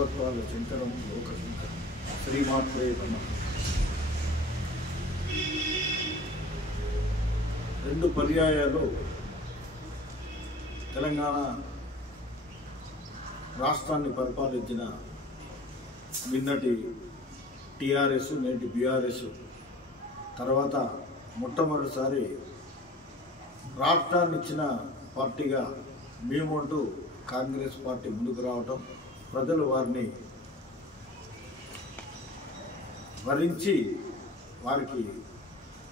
దైవత్వాల చింతనం లోకశంకరం. శ్రీమాత్రే నమః. 2 పర్యాయాలు తెలంగాణ రాష్ట్రాన్ని పరిపాలించిన నిన్నటి టీఆర్ఎస్ నేటి బీఆర్ఎస్ తర్వాత మొట్టమొదటిసారి రాష్ట్రాన్ని ఇచ్చిన పార్టీగా మేమంటూ కాంగ్రెస్ పార్టీ ముందుకు రావటం, ప్రజలు వారిని వరించి వారికి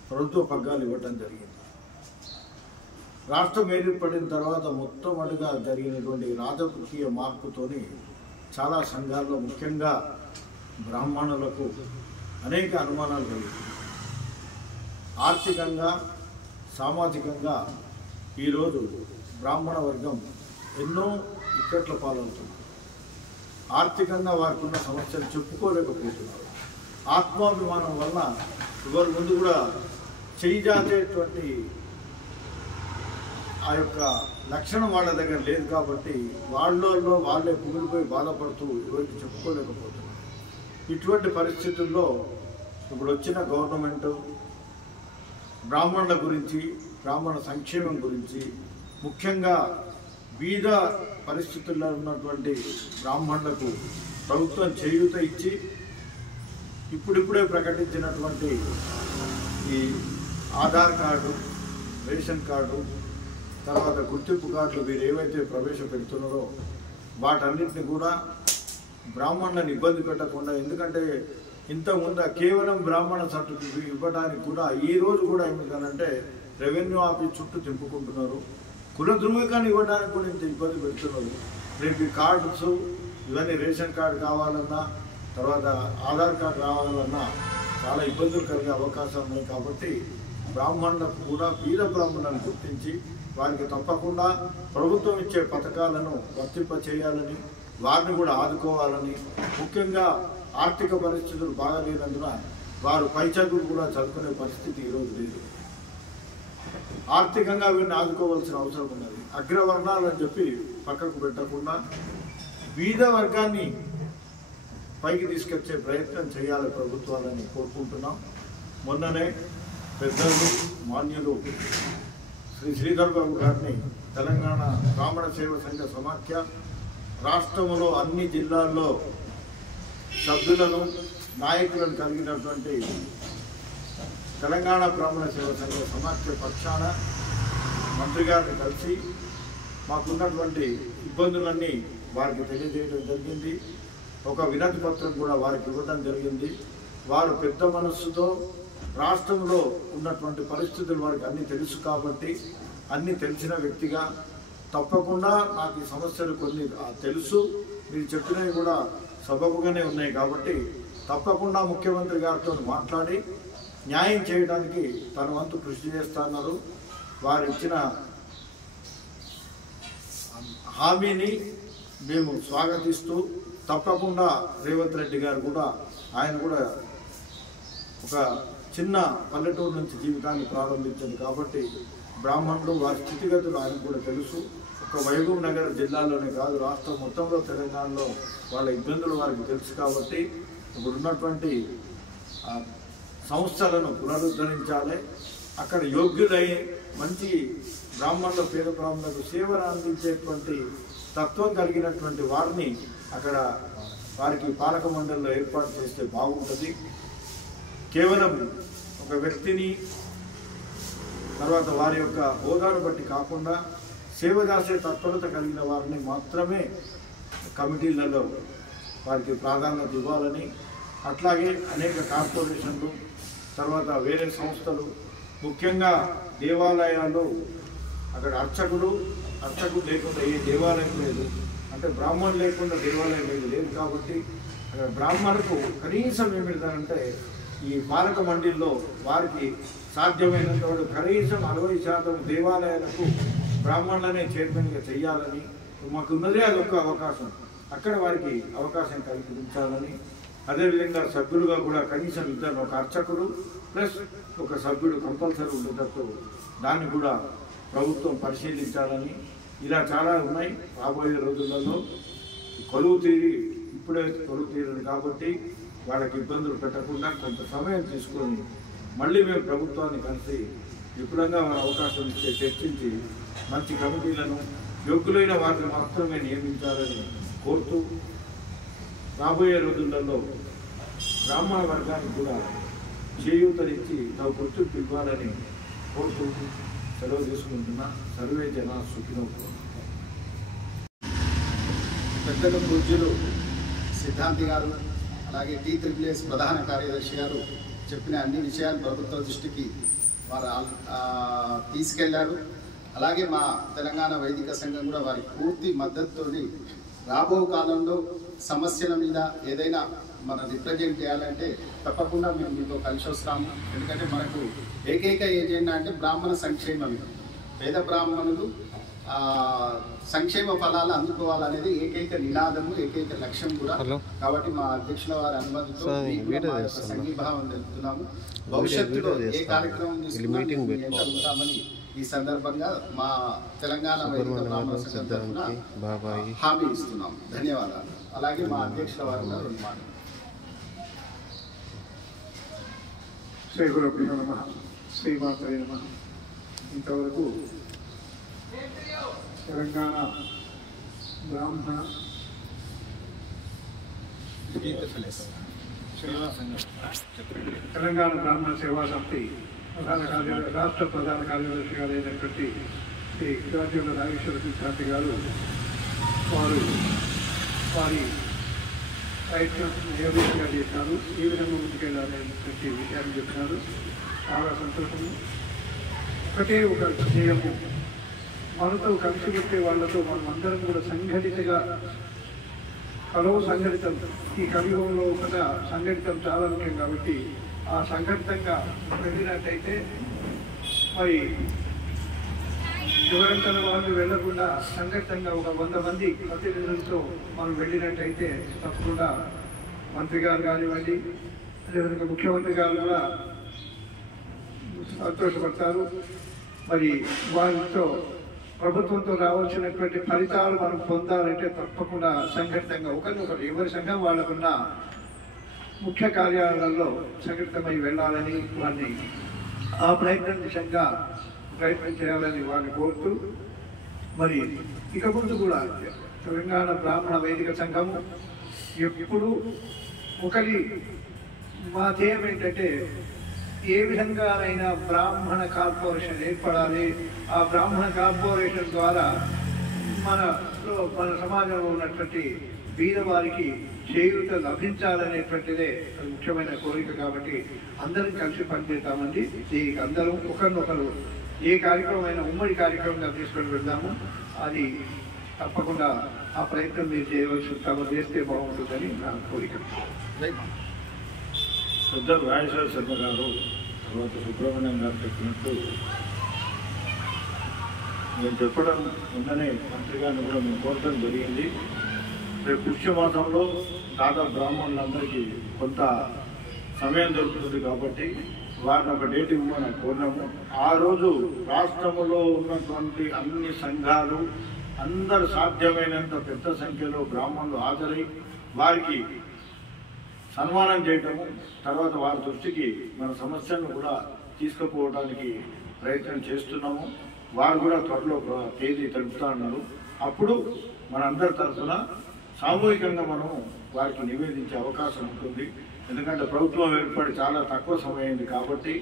ప్రభుత్వ పగ్గాలు ఇవ్వటం జరిగింది. రాష్ట్రం ఏర్పడిన తర్వాత మొట్టమొదటిగా జరిగినటువంటి రాజకీయ మార్పుతోని చాలా సంఘాల్లో ముఖ్యంగా బ్రాహ్మణులకు అనేక అనుమానాలు కలిగాయి. ఆర్థికంగా సామాజికంగా ఈరోజు బ్రాహ్మణ వర్గం ఎన్నో ఇక్కట్ల పాలవుతుంది. ఆర్థికంగా వారికి ఉన్న సమస్యలు చెప్పుకోలేకపోతున్నారు. ఆత్మాభిమానం వల్ల ఎవరి ముందు కూడా చేయిజాచేటువంటి ఆ యొక్క లక్షణం వాళ్ళ దగ్గర లేదు కాబట్టి వాళ్ళలో వాళ్ళే కుమిలిపోయి బాధపడుతూ ఎవరికి చెప్పుకోలేకపోతున్నారు. ఇటువంటి పరిస్థితుల్లో ఇప్పుడు వచ్చిన గవర్నమెంటు బ్రాహ్మణుల గురించి, బ్రాహ్మణ సంక్షేమం గురించి, ముఖ్యంగా బీద పరిస్థితుల్లో ఉన్నటువంటి బ్రాహ్మణులకు ప్రభుత్వం చేయూత ఇచ్చి ఇప్పుడిప్పుడే ప్రకటించినటువంటి ఈ ఆధార్ కార్డు, రేషన్ కార్డు, తర్వాత గుర్తింపు కార్డులు వీరు ఏవైతే ప్రవేశపెడుతున్నారో వాటన్నిటిని కూడా బ్రాహ్మణులను ఇబ్బంది పెట్టకుండా, ఎందుకంటే ఇంతకుముందు కేవలం బ్రాహ్మణ సర్టిఫికేట్ ఇవ్వడానికి కూడా ఈరోజు కూడా ఏమిటంటే రెవెన్యూ ఆఫీస్ చుట్టూ తింపుకుంటున్నారు. కుల ధృవీకరణ ఇవ్వడానికి కూడా ఇంత ఇబ్బంది పెడుతున్నారు. రేపు ఈ కార్డ్స్ ఇవన్నీ రేషన్ కార్డు కావాలన్నా, తర్వాత ఆధార్ కార్డు రావాలన్నా చాలా ఇబ్బందులు కలిగే అవకాశం ఉన్నాయి. కాబట్టి బ్రాహ్మణులకు కూడా బీద బ్రాహ్మణులను గుర్తించి వారికి తప్పకుండా ప్రభుత్వం ఇచ్చే పథకాలను వర్తింప చేయాలని, వారిని కూడా ఆదుకోవాలని, ముఖ్యంగా ఆర్థిక పరిస్థితులు బాగాలేనందున వారు పై చదువులు కూడా చదువుకునే పరిస్థితి ఈరోజు లేదు. ఆర్థికంగా వీరిని ఆదుకోవాల్సిన అవసరం ఉన్నది. అగ్రవర్ణాలని చెప్పి పక్కకు పెట్టకుండా బీద వర్గాన్ని పైకి తీసుకొచ్చే ప్రయత్నం చేయాలి ప్రభుత్వాలని కోరుకుంటున్నాం. మొన్ననే పెద్దలు మాన్యులు శ్రీ శ్రీధర్ బాబు గారిని తెలంగాణ బ్రాహ్మణ సేవ సంఘ సమాఖ్య రాష్ట్రంలో అన్ని జిల్లాల్లో సభ్యులను, నాయకులను కలిగినటువంటి తెలంగాణ బ్రాహ్మణ సేవ సంఘ సమాఖ్య పక్షాన మంత్రి గారిని కలిసి మాకున్నటువంటి ఇబ్బందులన్నీ వారికి తెలియజేయడం జరిగింది. ఒక వినతి పత్రం కూడా వారికి ఇవ్వడం జరిగింది. వారు పెద్ద మనస్సుతో రాష్ట్రంలో ఉన్నటువంటి పరిస్థితులు వారికి అన్నీ తెలుసు కాబట్టి, అన్నీ తెలిసిన వ్యక్తిగా తప్పకుండా నాకు ఈ సమస్యలు కొన్ని తెలుసు, మీరు చెప్పినవి కూడా సబబుగానే ఉన్నాయి కాబట్టి తప్పకుండా ముఖ్యమంత్రి గారితో మాట్లాడి న్యాయం చేయడానికి తన వంతు కృషి చేస్తున్నారు. వారు ఇచ్చిన హామీని మేము స్వాగతిస్తూ తప్పకుండా రేవంత్ రెడ్డి గారు కూడా ఆయన కూడా ఒక చిన్న పల్లెటూరు నుంచి జీవితాన్ని ప్రారంభించింది కాబట్టి బ్రాహ్మణులు వారి స్థితిగతులు ఆయనకు కూడా తెలుసు. ఒక మహబూబ్ నగర్ జిల్లాలోనే కాదు, రాష్ట్రం మొత్తంలో తెలంగాణలో వాళ్ళ ఇబ్బందులు వారికి తెలుసు కాబట్టి ఇప్పుడు ఉన్నటువంటి సంస్థలను పునరుద్ధరించాలి. అక్కడ యోగ్యులై మంచి బ్రాహ్మణుల, పేద బ్రాహ్మణులకు సేవలు అందించేటువంటి తత్వం కలిగినటువంటి వారిని అక్కడ వారికి పాలక మండలిలో ఏర్పాటు చేస్తే బాగుంటుంది. కేవలం ఒక వ్యక్తిని తర్వాత వారి యొక్క హోదాను బట్టి కాకుండా సేవ చేసే తత్పరత కలిగిన వారిని మాత్రమే కమిటీలలో వారికి ప్రాధాన్యత ఇవ్వాలని, అట్లాగే అనేక కార్పొరేషన్లు, తర్వాత వేరే సంస్థలు, ముఖ్యంగా దేవాలయాల్లో అక్కడ అర్చకుడు లేకుండా ఏ దేవాలయం లేదు, అంటే బ్రాహ్మణులు లేకుండా దేవాలయం లేదు కాబట్టి అక్కడ బ్రాహ్మణులకు కనీసం ఏమిటంటే ఈ పాలక మండలిలో వారికి సాధ్యమైనంత వరకు కనీసం 60% దేవాలయాలకు బ్రాహ్మణులనే చైర్మన్గా చేయాలని మాకున్నదే అదొక అవకాశం, అక్కడ వారికి అవకాశం కల్పించాలని, అదేవిధంగా సభ్యులుగా కూడా కనీసం ఇద్దరు, ఒక అర్చకుడు ప్లస్ ఒక సభ్యుడు కంపల్సరీ ఉండేటట్టు దాన్ని కూడా ప్రభుత్వం పరిశీలించాలని, ఇలా చాలా ఉన్నాయి. రాబోయే రోజులలో కొలువు తీరి ఇప్పుడే తొలుగు తీరదు కాబట్టి వాళ్ళకి ఇబ్బందులు పెట్టకుండా కొంత సమయం తీసుకొని మళ్ళీ మేము ప్రభుత్వాన్ని కలిసి విపులంగా అవకాశం ఇస్తే చర్చించి మంచి కమిటీలను యోగ్యులైన వారిని మాత్రమే నియమించాలని కోరుతూ రాబోయే రోజులలో బ్రాహ్మణ వర్గానికి కూడా చేయూతనిచ్చి తమ గుర్తింపు ఇవ్వాలని కోరుతూ సెలవు తీసుకుంటున్నా. సర్వే జన సుఖినో. పెద్దలు పూజ్యులు సిద్ధాంతి గారు అలాగే T3S ప్రధాన కార్యదర్శి గారు చెప్పిన అన్ని విషయాలు ప్రభుత్వ దృష్టికి వారు తీసుకెళ్లారు. అలాగే మా తెలంగాణ వైదిక సంఘం కూడా వారికి పూర్తి మద్దతుతోటి రాబో కాలంలో సమస్యల మీద ఏదైనా మనం రిప్రజెంట్ చేయాలంటే తప్పకుండా మేము మీతో కలిసి వస్తాము. ఎందుకంటే మనకు ఏకైక ఏజెండా అంటే బ్రాహ్మణ సంక్షేమం. పేద బ్రాహ్మణులు సంక్షేమ ఫలాలు అందుకోవాలనేది ఏకైక నినాదము, ఏకైక లక్ష్యం కూడా. కాబట్టి మా అధ్యక్షుల వారి అనుమతితో సంఘీభావం తెలుపుతున్నాము. భవిష్యత్తులో ఏ కార్యక్రమం తీసుకుంటామని ఈ సందర్భంగా మా తెలంగాణ వైదిక బ్రాహ్మణ సంఘం తరఫున హామీ ఇస్తున్నాం. ధన్యవాదాలు. అలాగే మా అధ్యక్షుల వారు రెండు మాటలు. శ్రీ గురుభ్యో నమః. శ్రీమాత్రే నమః. ఇంతవరకు తెలంగాణ బ్రాహ్మణ తెలంగాణ బ్రాహ్మణ సేవా సమితి రాష్ట్ర ప్రధాన కార్యదర్శి గారు అయినటువంటి శ్రీ రాజ్యుల నాగేశ్వర సిద్ధాంతి గారు వారి ప్రయత్నం ఏ విధంగా చేశారు, ఏ విధంగా ముందుకెళ్ళాలనేటువంటి విషయాన్ని చెప్పినారు. చాలా సంతోషము. ఒకటే ఒక ధ్యేయము, మనతో కలిసి పెట్టే వాళ్ళతో మనం అందరం కూడా సంఘటితగా సంఘటితం. ఈ కలియుగంలో కూడా సంఘటితం చాలా ముఖ్యం కాబట్టి ఆ సంఘటితంగా వెళ్ళినట్టయితే మరి ఎవరంతా వాళ్ళు వెళ్లకుండా సంఘటితంగా ఒక 100 మంది ప్రతినిధులతో మనం వెళ్ళినట్టయితే తప్పకుండా మంత్రి గారు కానివ్వండి, అదేవిధంగా ముఖ్యమంత్రి గారు కూడా సంతోషపడతారు. మరి వారితో ప్రభుత్వంతో రావాల్సినటువంటి ఫలితాలు మనం పొందాలంటే తప్పకుండా సంఘటితంగా ఒకరినొకరు ఎవరి సంఘం వాళ్ళకున్న ముఖ్య కార్యాలయాల్లో సంఘటితమై వెళ్ళాలని వారిని ఆ ప్రయత్నం దిశగా ప్రయత్నం చేయాలని వారిని కోరుతూ మరి ఇక ముందు కూడా తెలంగాణ బ్రాహ్మణ వైదిక సంఘము ఎప్పుడు మా ధ్యేయం ఏంటంటే ఏ విధంగానైనా బ్రాహ్మణ కార్పొరేషన్ ఏర్పడాలి. ఆ బ్రాహ్మణ కార్పొరేషన్ ద్వారా మన సమాజంలో ఉన్నటువంటి బీదవారికి చేయూత లభించాలనేటువంటిదే ముఖ్యమైన కోరిక. కాబట్టి అందరం కలిసి పనిచేద్దామండి. దీనికి అందరం ఒకరినొకరు ఏ కార్యక్రమం అయినా ఉమ్మడి కార్యక్రమంగా తీసుకొని వెళ్దాము. అది తప్పకుండా ఆ ప్రయత్నం మీరు చేయవలసి చేస్తే బాగుంటుందని నా కోరిక. పెద్దలు రాజేశ్వర శర్మ గారు తర్వాత సుబ్రహ్మణ్యం గారు చెప్పినట్టు నేను చెప్పడం ఉందనే మంత్రి గారిని కూడా మేము కోరడం జరిగింది. రేపు పుష్యమాసంలో దాదాపు బ్రాహ్మణులందరికీ కొంత సమయం దొరుకుతుంది కాబట్టి వారిని ఒక డేట్ ఇవ్వమని కోరినాము. ఆ రోజు రాష్ట్రంలో ఉన్నటువంటి అన్ని సంఘాలు అందరూ సాధ్యమైనంత పెద్ద సంఖ్యలో బ్రాహ్మణులు హాజరై వారికి సన్మానం చేయటము, తర్వాత వారి దృష్టికి మన సమస్యలను కూడా తీసుకుపోవడానికి ప్రయత్నం చేస్తున్నాము. వారు కూడా త్వరలో తేదీ తెలుపుతా ఉన్నారు. అప్పుడు మనందరి తరఫున సామూహికంగా మనం వారికి నివేదించే అవకాశం ఉంటుంది. ఎందుకంటే ప్రభుత్వం ఏర్పడి చాలా తక్కువ సమయం అయింది కాబట్టి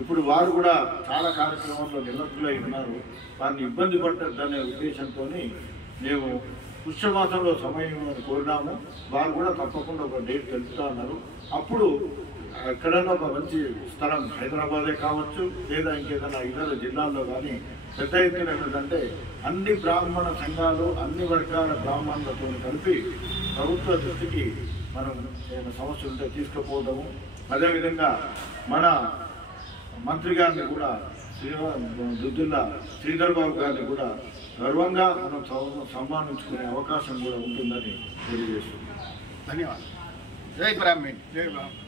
ఇప్పుడు వారు కూడా చాలా కార్యక్రమాల్లో నిలబడులై ఉన్నారు. వారిని ఇబ్బంది పడద్దనే ఉద్దేశంతో మేము పుష్యమాసంలో సమయం కోరినాము. వారు కూడా తప్పకుండా ఒక డేట్ తెలుపుతా ఉన్నారు. అప్పుడు ఎక్కడైనా ఒక మంచి స్థలం హైదరాబాదే కావచ్చు లేదా ఇంకేదైనా ఇతర జిల్లాల్లో కానీ పెద్ద ఎత్తున ఏంటంటే అన్ని బ్రాహ్మణ సంఘాలు అన్ని వర్గాల బ్రాహ్మణులతో కలిపి ప్రభుత్వ దృష్టికి మనం ఏమైనా సమస్యలు ఉంటే తీసుకుపోవడము. అదేవిధంగా మన మంత్రి గారిని కూడా దుద్దుల్లా శ్రీధర్ బాబు గారిని కూడా గర్వంగా మనం సన్మానించుకునే అవకాశం కూడా ఉంటుందని తెలియజేస్తున్నాం. ధన్యవాదాలు. జై బ్రాహ్మణ్. జై బ్రాహ్మణ్.